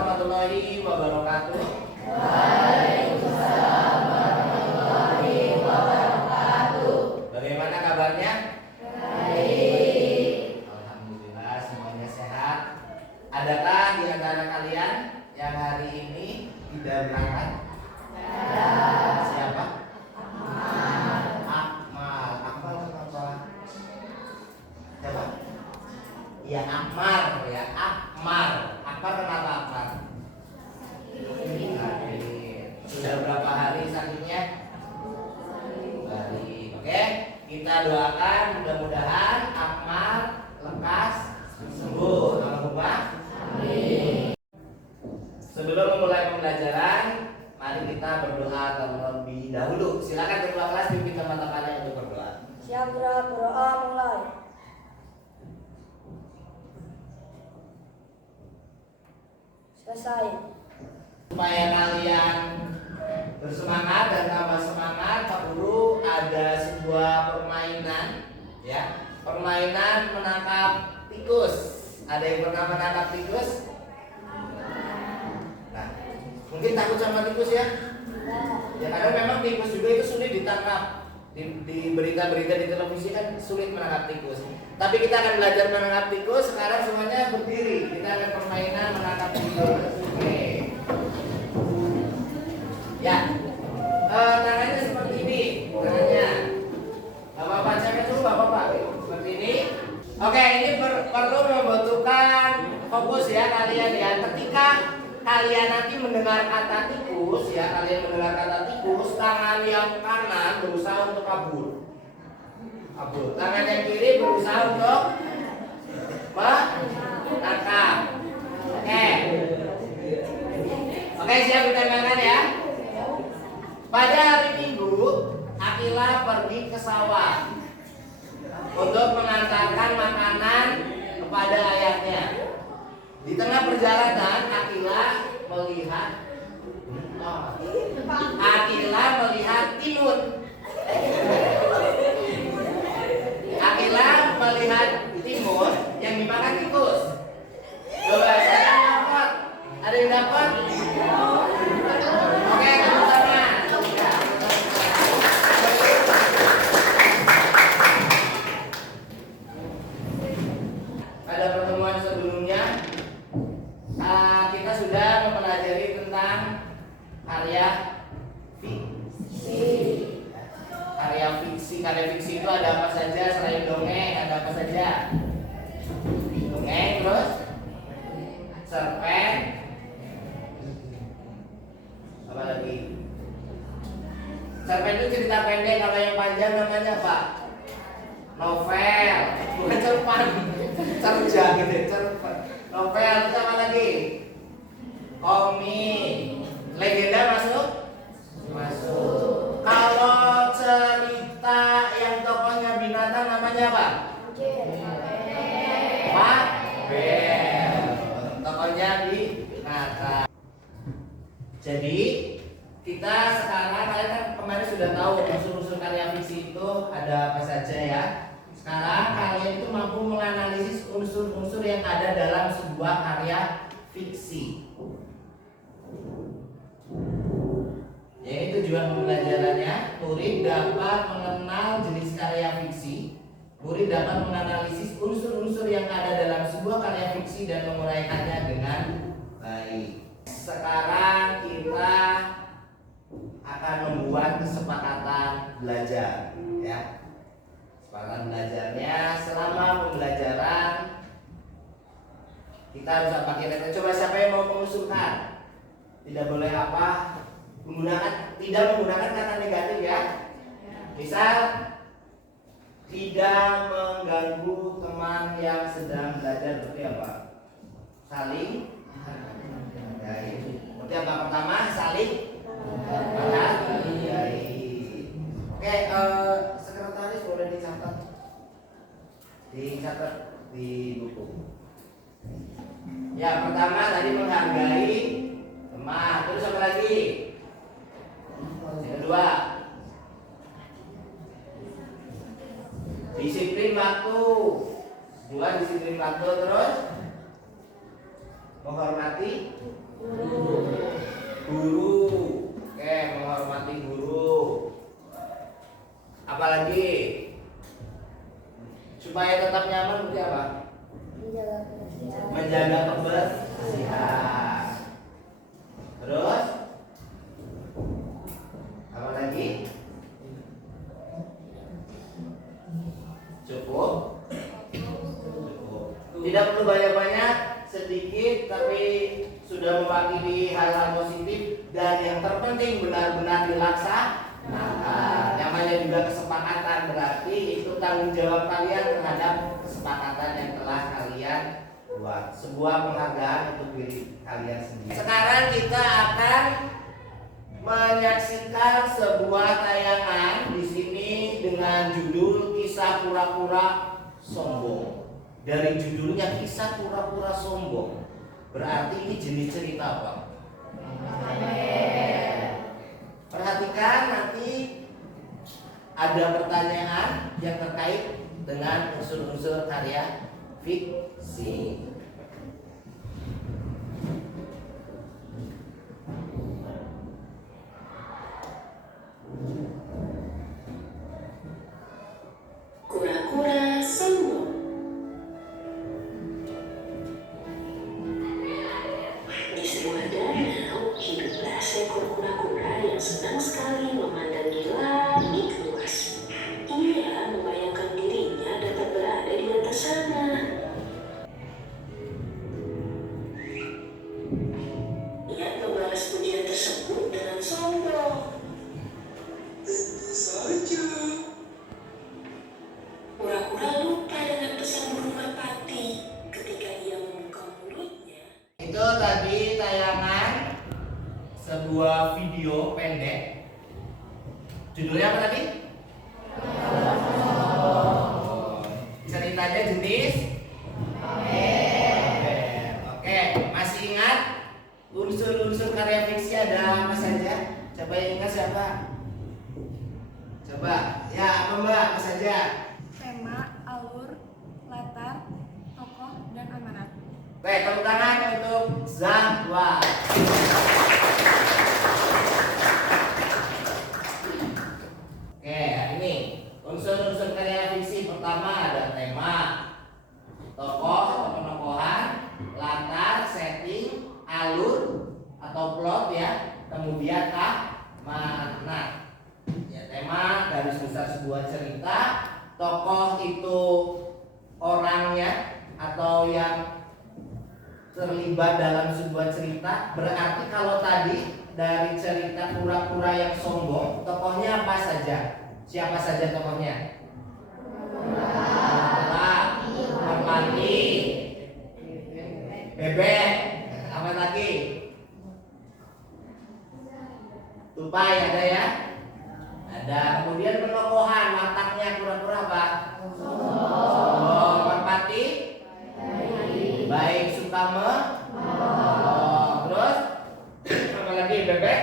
warahmatullahi wabarakatuh. Waalaikumsalam warahmatullahi wabarakatuh. Bagaimana kabarnya? Baik. Alhamdulillah semuanya sehat. Adakah di antara kalian yang hari ini tidak berangkat? Ada. Siapa? Akmal. Akmal kenapa? Siapa? Ya Akmal ya. Akmal. Akmal kenapa Akmal? Sakit. Sudah berapa hari sakitnya? Baik. Oke, kita doakan mudah-mudahan Akmal lekas sembuh. Allahumma Amin. Sebelum memulai pembelajaran, mari kita berdoa terlebih dahulu. Silakan ketua kelas pimpin teman-temannya untuk berdoa. Siap berdoa mulai. Selesai. Supaya kalian bersemangat dan tambah semangat, Pak Guru ada sebuah permainan, ya, permainan menangkap tikus. Ada yang pernah menangkap tikus? Nah, mungkin takut sama tikus ya? Ya karena memang tikus juga itu sulit ditangkap. Di berita-berita di televisi kan sulit menangkap tikus. Tapi kita akan belajar menangkap tikus. Sekarang semuanya berdiri. Kita akan permainan menangkap tikus. Oke. Ya, tangannya seperti ini. Tangannya. Bapak cek dulu, bapak. Seperti ini. Oke, ini perlu membutuhkan fokus ya kalian ya. Ketika kalian nanti mendengar kata tikus ya, tangan yang kanan berusaha untuk kabur. Tangan yang kiri berusaha untuk menangkap. Oke, siap kita makan ya. Pada hari Minggu, Akila pergi ke sawah untuk mengantarkan makanan kepada ayahnya. Di tengah perjalanan, Akila melihat timun. Akila melihat timun yang dimakan tikus. Coba saya dapat. Ada yang dapat? Oke, sama-sama. Pada pertemuan sebelumnya kita sudah mempelajari tentang karya fiksi. Karya fiksi itu ada apa saja selain dongeng? Ada apa saja? Dongeng, terus cerpen, apa lagi? Cerpen itu cerita pendek. Kalau yang panjang namanya apa? Novel, bukan cerpen. Cerja gitu, cerpen. Novel itu apa lagi? Komik. Legenda masuk? Masuk. Kalau cerita yang tokohnya binatang namanya apa? Fabel. Tokohnya binatang. Jadi kita sekarang, kalian kan kemarin sudah tahu unsur-unsur karya fiksi itu ada apa saja ya. Sekarang kalian itu mampu menganalisis unsur-unsur yang ada dalam sebuah karya fiksi. Jadi tujuan pembelajarannya, murid dapat mengenal jenis karya fiksi. Murid dapat menganalisis unsur-unsur yang ada dalam sebuah karya fiksi dan menguraikannya dengan baik. Sekarang kita akan membuat kesepakatan belajar, ya. Kesepakatan belajarnya selama pembelajaran kita harus pakai letter. Coba siapa yang mau mengusulkan? Tidak boleh apa? Tidak menggunakan kata negatif ya. Misal tidak mengganggu teman yang sedang belajar, berarti apa? Saling menghargai. Berarti apa pertama? Saling menghargai. Oke, sekretaris boleh dicatat di buku. Ya, pertama tadi menghargai teman. Terus apa lagi? Yang kedua, disiplin waktu. Disiplin waktu. Terus menghormati sudah mewakili hal-hal positif dan yang terpenting benar-benar dilaksanakan. Namanya juga kesepakatan, berarti itu tanggung jawab kalian terhadap kesepakatan yang telah kalian buat. Sebuah penghargaan untuk diri kalian sendiri. Sekarang kita akan menyaksikan sebuah tayangan di sini dengan judul Kisah Pura-Pura Sombong. Dari judulnya Kisah Pura-Pura Sombong, berarti ini jenis cerita apa? Perhatikan, nanti ada pertanyaan yang terkait dengan unsur-unsur karya fiksi. Kura-kura sombong. Di sebuah danau hiduplah seekor kura-kura yang senang sekali memandangi langit luas. Ia membayangkan dirinya dapat berada di atas sana. Ia membalas pujian tersebut dengan sombong. Tentu saja. Kura-kura lupa dengan pesan burung merpati ketika ia membuka mulutnya. Itu tadi tayangan sebuah video pendek. Judulnya apa tadi? Ceritanya jenis Oke, masih ingat unsur-unsur karya fiksi ada apa saja? Coba yang ingat siapa? Coba, ya apa Mbak? Apa saja? Tema, alur, latar, tokoh, dan amanat. Oke, tepuk tangan untuk Zahwa. Oke, ini unsur-unsur karya fiksi. Pertama ada tema, tokoh atau penokohan, latar, setting, alur atau plot ya, kemudian amanat. Ya, tema garis besar sebuah cerita, tokoh itu orangnya atau yang terlibat dalam sebuah cerita. Berarti kalau tadi dari cerita pura-pura yang sombong, tokohnya apa saja? Siapa saja tokohnya? Merpati, bebek, apa lagi? Tupai ada ya? Ada. Kemudian penokohan, wataknya pura-pura apa? Sombong. Merpati baik, suka terus apa lagi? Bebek.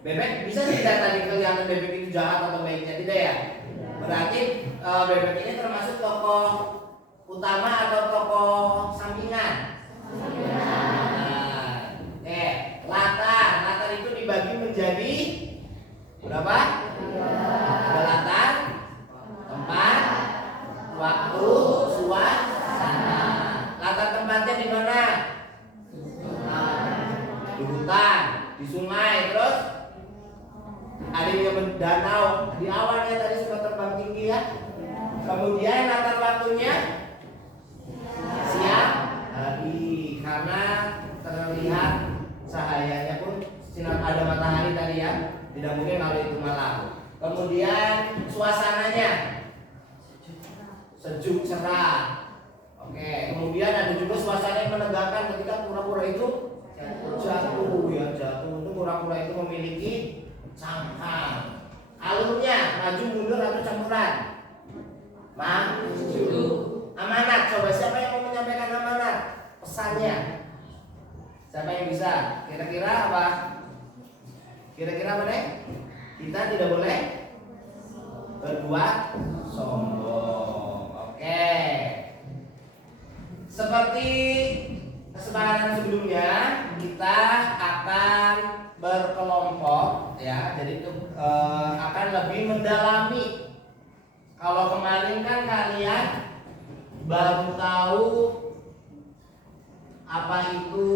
Bebek bisa tidak tadi kelihatan bebek itu jahat atau baiknya? Tidak ya? Berarti bebek ini termasuk tokoh utama atau tokoh sampingan? Nah, latar itu dibagi menjadi berapa? Ada latar, tempat, waktu, suasana. Latar tempatnya di mana? Di hutan, di sungai, terus ada yang danau. Di awalnya tadi sudah terbang tinggi ya. Kemudian latar waktunya siang hari, karena terlihat cahayanya pun sinar, ada matahari tadi ya. Tidak mungkin kalau itu malam. Kemudian suasananya sejuk, cerah. Oke, kemudian ada juga suasana yang menegangkan ketika kura-kura itu jatuh ya, jatuh. Itu kura-kura itu memiliki cangkang. Alurnya maju, mundur atau campuran? Maju. Amanat, coba siapa yang mau menyampaikan amanat? Pesannya. Siapa yang bisa? Kira-kira apa? Kira-kira apa deh? Kita tidak boleh berbuat sombong. Oke. Seperti kesepakatan sebelumnya, kita akan berkelompok ya. Jadi akan lebih mendalami. Kalau kemarin kan kalian baru tahu apa itu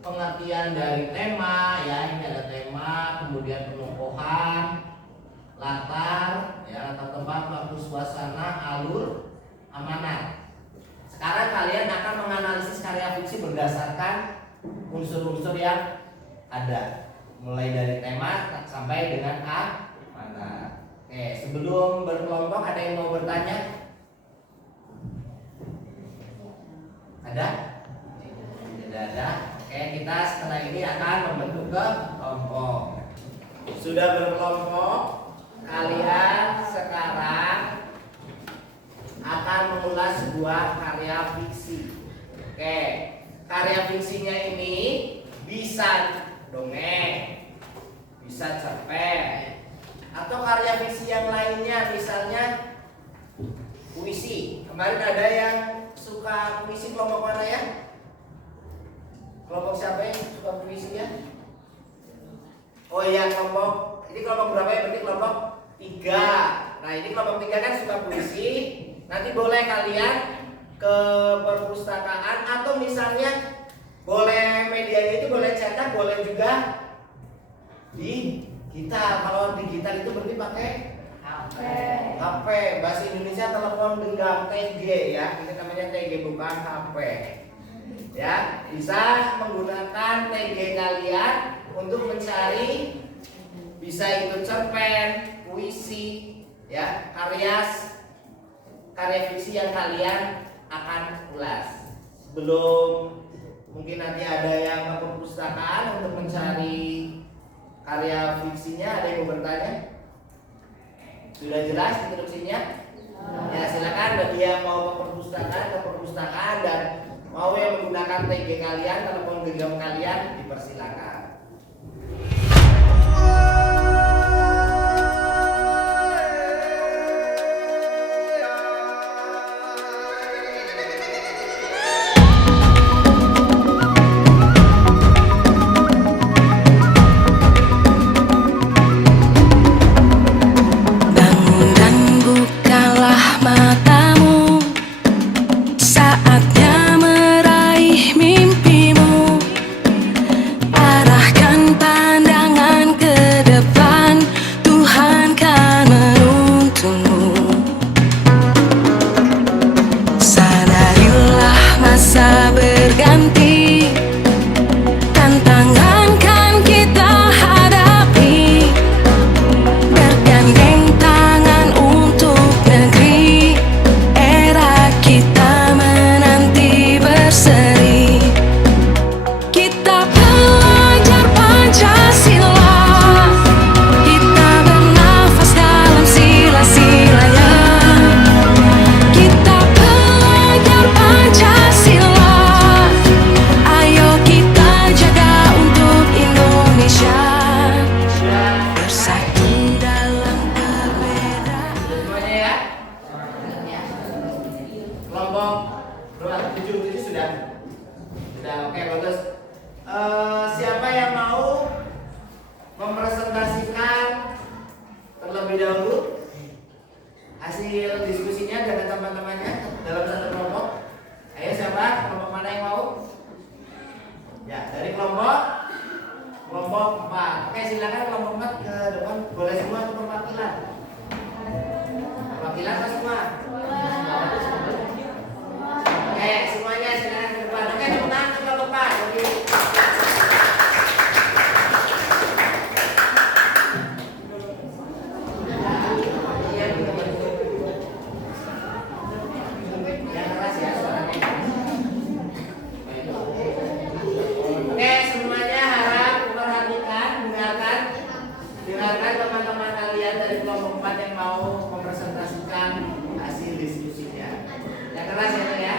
pengertian dari tema ya. Ini ada tema, kemudian penokohan, latar ya, latar tempat, waktu, suasana, alur, amanat. Sekarang kalian akan menganalisis karya fiksi berdasarkan unsur-unsur yang ada, mulai dari tema sampai dengan amanat. Oke, sebelum berkelompok ada yang mau bertanya? Ada? Tidak ada. Oke, kita setelah ini akan membentuk kelompok. Sudah berkelompok, kalian sekarang akan mengulas sebuah karya fiksi. Oke, karya fiksinya ini bisa dongeng, bisa cerpen, atau karya fiksi yang lainnya, misalnya puisi. Kemarin ada yang suka puisi, kelompok mana ya? Kelompok siapa yang suka puisi ya? Oh iya, kelompok ini kelompok berapa ya? Berarti kelompok 3. Nah, ini kelompok 3 kan suka puisi. Nanti boleh kalian ke perpustakaan atau misalnya boleh medianya itu boleh cetak, boleh juga digital. Kalau digital itu berarti pakai HP. Bahasa Indonesia telepon genggam, TG ya. Ini namanya TG, bukan HP. Ya, bisa menggunakan TG kalian untuk mencari, bisa itu cerpen, puisi, ya, karya fiksi yang kalian akan ulas. Sebelum mungkin nanti ada yang ke perpustakaan untuk mencari karya fiksinya, ada yang mau bertanya? Sudah jelas instruksinya? Ya, silakan bagi yang mau ke perpustakaan dan mau yang menggunakan TG kalian, telepon genggam kalian, dipersilakan. Bangun dan bukalah matamu, saatnya meraih mimpimu. Arahkan pandangan ke depan, Tuhan kan menuntunmu. Sadarilah masa berganti, tantangan kan kita hadapi. Bergandeng tangan untuk negeri, era kita menanti berseri. Kita pelajar Pancasila, kita bernafas dalam sila-silanya. Kita pelajar Pancasila, ayo kita jaga untuk Indonesia. Bersatu dalam perbedaan. Semuanya ya? Kelompok berapa? 7 sudah? Sudah, oke, bagus. Siapa yang mau mempresentasikan terlebih dahulu hasil diskusinya dengan teman-temannya dalam satu kelompok? Ayo, siapa? Kelompok mana yang mau? Ya, dari kelompok 4. Oke, silakan kelompok 4 ke depan. Boleh semua untuk perwakilan. Perwakilan mas semua? Oke, semuanya silakan ke depan. Oke, tepuk tangan untuk kelompok 4. Yang keras ya suaranya. Oke, semuanya harap perhatikan, dengarkan teman-teman kalian dari kelompok 4 yang mau mempresentasikan hasil diskusinya. Yang keras ya, ya.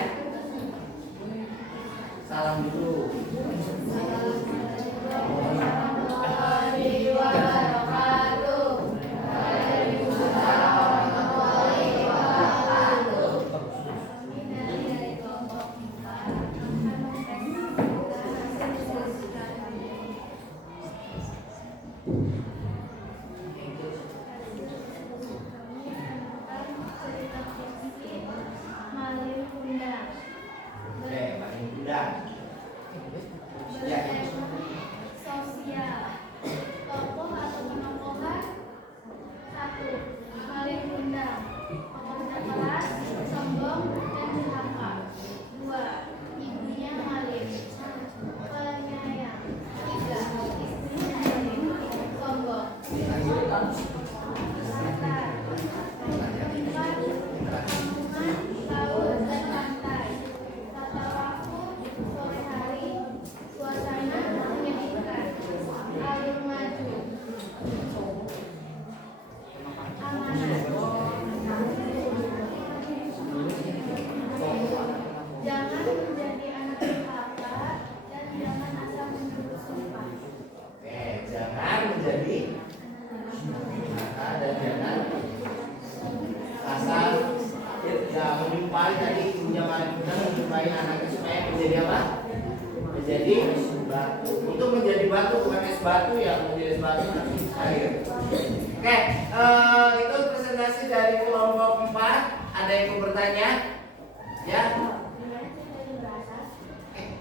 menjadi batu. Untuk menjadi batu bukan es batu ya, menjadi es batu nanti air. Oke, itu presentasi dari kelompok 4. Ada yang mau bertanya? Ya.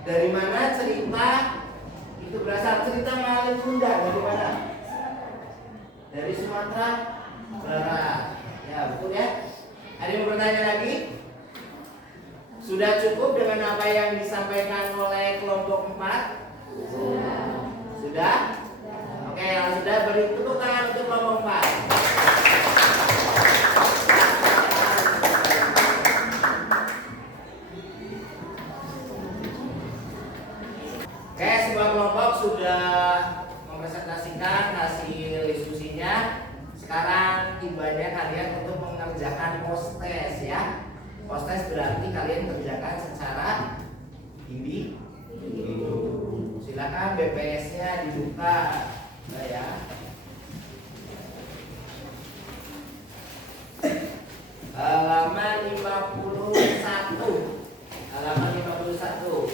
Dari mana cerita itu berasal? Cerita Malin Kundang dari mana? Dari Sumatera Barat. Ya, betul ya. Ada yang mau bertanya lagi? Sudah cukup dengan apa yang disampaikan oleh kelompok 4? Sudah? Oke, kalau sudah beri tepuk tangan untuk kelompok 4. Oke, semua kelompok sudah mempresentasikan hasil diskusinya. Sekarang timbanya kalian untuk mengerjakan post-test ya. Post-test berarti kalian kerjakan secara individu. Silakan BPS-nya dibuka. Nah, ya. Halaman 51. Halaman 51.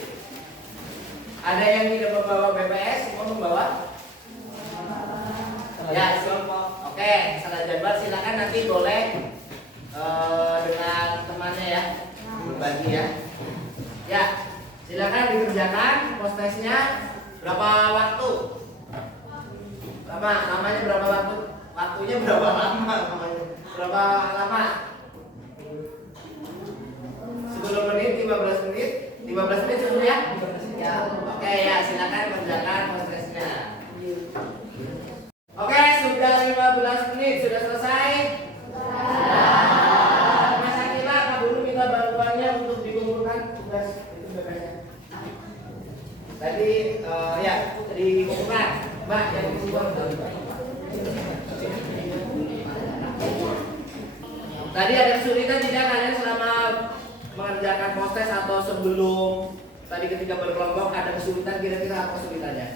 Ada yang tidak membawa BPS? Semua membawa? Ya, kelompok. Oke, salah jadwal silakan nanti boleh dengan temannya ya, berbagi ya. Ya, silakan dikerjakan post-testnya. Berapa waktu? Lamanya berapa waktu? Waktunya berapa lama? Berapa lama? 10 menit, 15 menit? 15 menit cukup ya? Ya, oke ya, silakan kerjakan post-testnya. Oke, sudah 15 menit, sudah selesai? Mas Akila, Kak Guru minta bantuannya untuk dikumpulkan tugas itu BPS-nya. Tadi ya, dikumpulkan. Mbak, yang dikumpulkan. Tadi ada kesulitan tidak kalian selama mengerjakan post-test atau sebelum tadi ketika berkelompok ada kesulitan, kira-kira apa kesulitannya?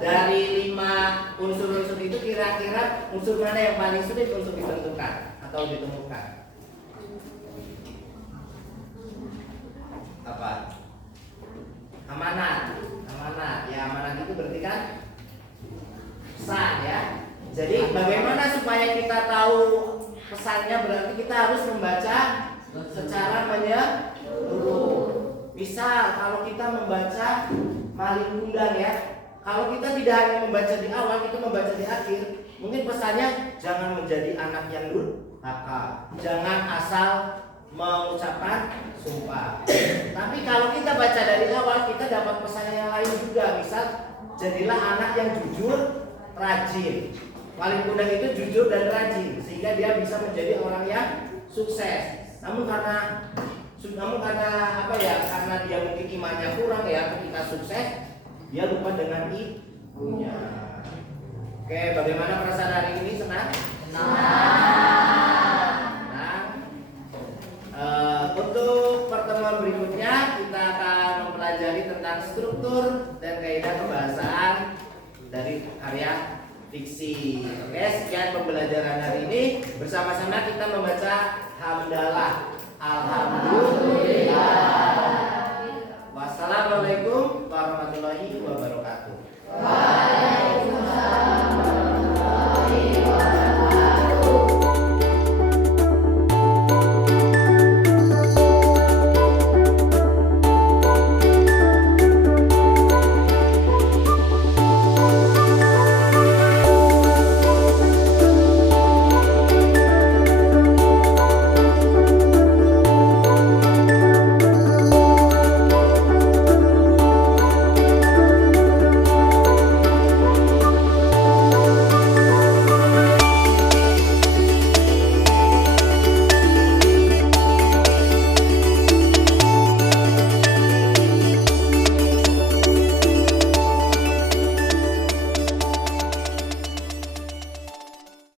Dari 5 unsur-unsur itu kira-kira unsur mana yang paling sulit untuk ditentukan atau ditemukan? Apa? Amanat. Ya, amanat itu berarti kan pesan ya. Jadi bagaimana supaya kita tahu pesannya? Berarti kita harus membaca secara menyeluruh. Misal kalau kita membaca Malin Kundang ya, kalau kita tidak hanya membaca di awal, kita membaca di akhir, mungkin pesannya jangan menjadi anak yang durhaka, jangan asal mengucapkan sumpah. Tapi kalau kita baca dari awal, kita dapat pesan yang lain juga. Misal, jadilah anak yang jujur, rajin. Malin Kundang itu jujur dan rajin, sehingga dia bisa menjadi orang yang sukses. Namun karena apa ya? Karena dia mungkin imannya kurang ya, ketika sukses dia lupa dengan ibunya. Oke, bagaimana perasaan hari ini? Senang? Untuk pertemuan berikutnya kita akan mempelajari tentang struktur dan kaidah kebahasaan dari karya fiksi. Oke, sekian pembelajaran hari ini. Bersama-sama kita membaca hamdalah. Alhamdulillah. Wassalamualaikum